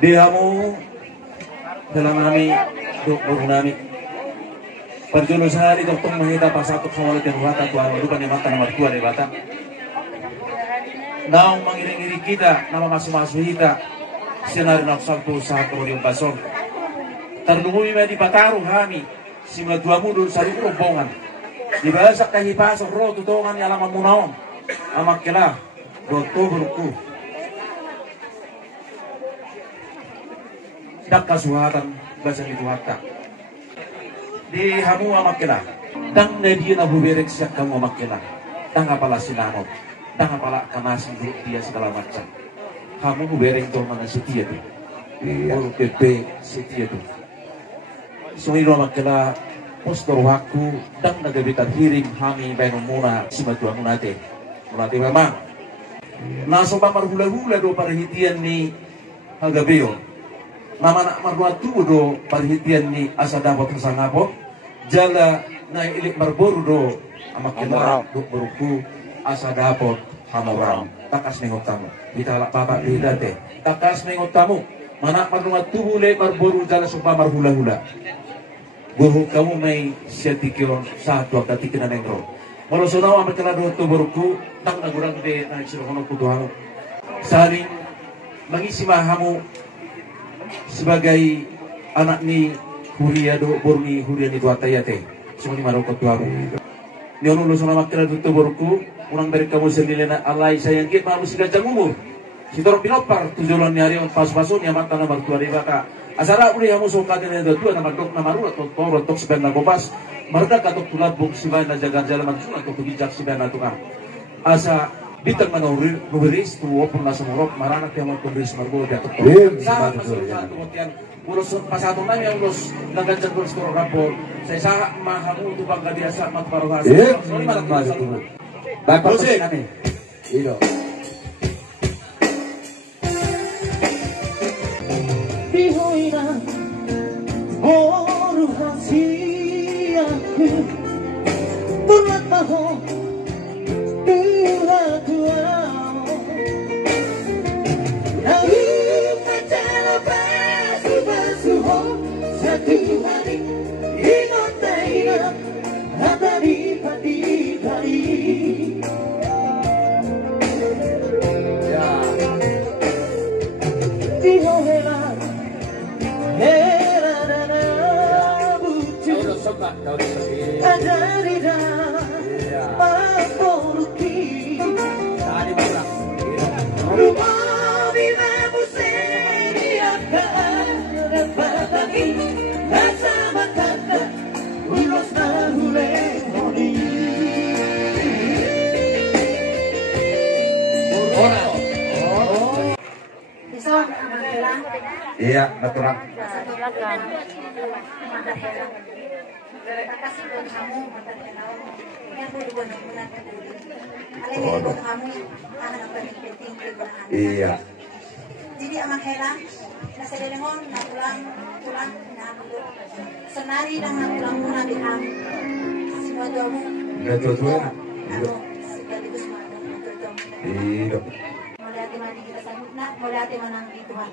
Dihamu dalam nami duk nami perjulus hari dokter menghita pasatuk sama letihan wata tuan lupa nih mata nomor 2 di bata naung mengiring-iri kita nama masuk-masuk kita sinar nafsal tu saat kemudian basol terlumui di pataruh kami simula 2 mudul sari rombongan di bahasa kahipasok roh tutongan yang alaman munaon amak kelah dokter berku dak kasuhatan bahasa itu hatta di hamu amakela dang nabi na buberek siak kamu amakela dang apala sinamot dang apala kanasin dia segala macam kamu buberek to mana setia tu baru pepe setia tu sungiro amakela postor waku dang nagabitan hiring kami baino muna simatua munate memang langsung pamar hula-hula do parhitian ni hagabeo nama nak marwatu do parhitian ni asa dapat sangapok jala na ilik marboru do amak kena do beruku asa dapat hamoram takas mengot tamu kita alak bapak dihidate takas mengot tamu mana marwatu hule marboru jala sumpah marhula-hula buhu kamu may siatikyon satu akatikin na nengro walau sonaw amak kena do to beruku tak nagurang de na sirokono kutuhano saling mengisi mahamu sebagai anak ni Huria do borni Huria ni tuatayate semua ni maroko tuamu ni onu lo sama makna tutu borku urang dari kamu sendiri na alai sayang kit malu siga jamumur sitor pinopar tujulan ni hari on pas-pasun ya mata na martua di baka asara uli hamu soka dene do tua na magdok na marula to rotok seben na kopas marda katok tulabuk siban na jagar jalan mansuna to bijak siban na tukang asa bitang manaurir nuberis tu wapun nasa morok maranak yang mau nuberis margo dia tuh sama satu kemudian urus pasatong nami yang urus nanggajan urus koro rapor saya sah mahamu tu bangga biasa mat paruhas sorry malah tu bapak kami iyo dihoina oruhasiaku bulat baho iya, natural. Iya. Jadi amak hela, nasa delengon, natulang, tulang, nabulo. Senari dan natulang muna biham. Semua domu. Betul. Ano, sekaligus semua domu. Iya. Madi kita sambut nak, molati manang itu Tuhan.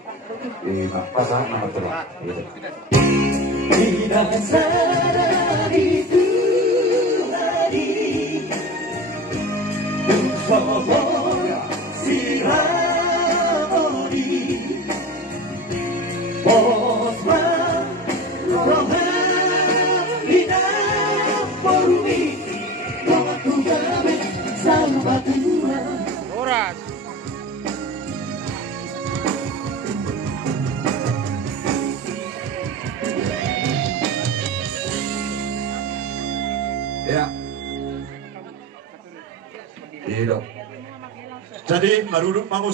Iya, pasal nama Tuhan. Tidak sadar itu hari Unsur si harmoni Bosma Rohamina Porumi Waktu kami sama Tuhan Horas ya. Iya. Jadi maruduk mamu